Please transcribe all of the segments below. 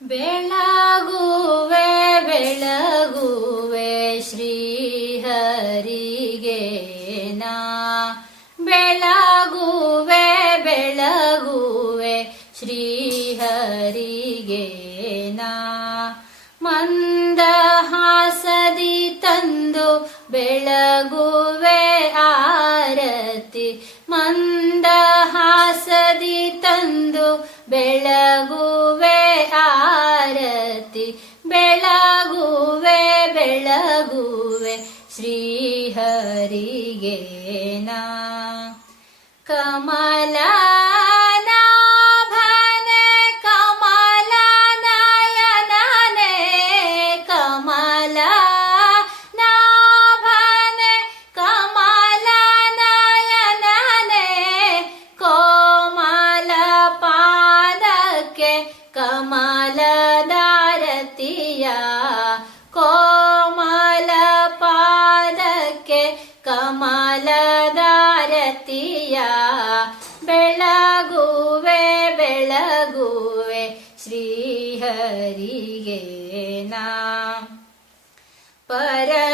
ಬೆಳಗುವೆ ಬೆಳಗುವೆ ಶ್ರೀಹರಿಗೆ ನಾ ಬೆಳಗುವೆ ಬೆಳಗುವೆ ಶ್ರೀಹರಿಗೆ ನಾ ಮಂದಹಾಸದಿ ತಂದು ಬೆಳಗುವೆ ಆರತಿ, ಮಂದಹಾಸದಿ ತಂದು ಬೆಳಗುವೆ ಬೆಳಗುವೆ ಬೆಳಗುವೆ ಶ್ರೀಹರಿಗೆ ನಾ. ಕಮಲನಾಭನೆ ಕಮಲನಯನನೆ ಕಮಲನಾಭನೆ ಕಮಲನಯನನೆ ಕೋಮಲ ಪಾದಕ್ಕೆ ಕಮಲದಾರತಿಯ ಕೋಮಲ ಪಾದಕ್ಕೆ ಕಮಲದಾರತಿಯ ಬೆಳಗುವೆ ಬೆಳಗುವೆ ಶ್ರೀಹರಿಗೆ ನಾ ಪರತರ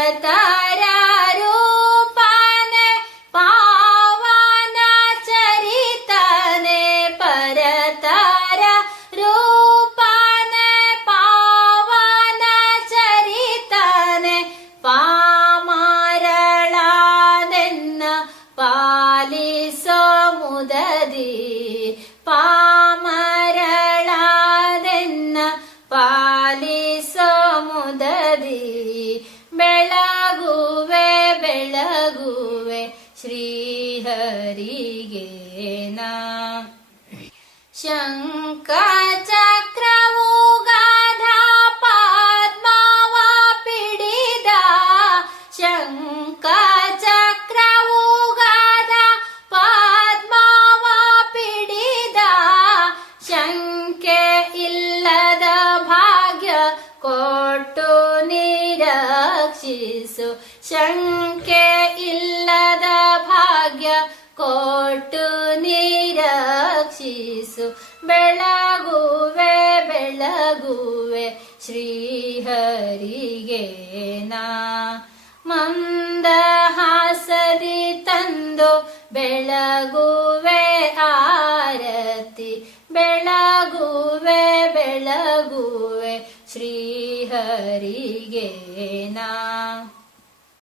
ಶ್ರೀಹರಿಗೆ ನಾ ಶಂಕ ಚಕ್ರವು ಗಾಧಾ ಪದ್ಮವ ಪಿಡಿದ ಶಂಕ ಚಕ್ರವು ಗಾಧಾ ಪದ್ಮವ ಪಿಡಿದ ಶಂಕೆ ಇಲ್ಲದ ಭಾಗ್ಯ ಕೊಟ್ಟು ನಿರಕ್ಷಿಸು ಶಂಕೆ ಕೊಟ್ಟು ನಿರಕ್ಷಿಸು ಬೆಳಗುವೆ ಬೆಳಗುವೆ ಶ್ರೀಹರಿಗೆ ನಾ. ಮಂದಹಾಸದಿ ತಂದು ಬೆಳಗುವೆ ಆರತಿ. ಬೆಳಗುವೆ ಬೆಳಗುವೆ ಶ್ರೀಹರಿಗೆ ನಾ.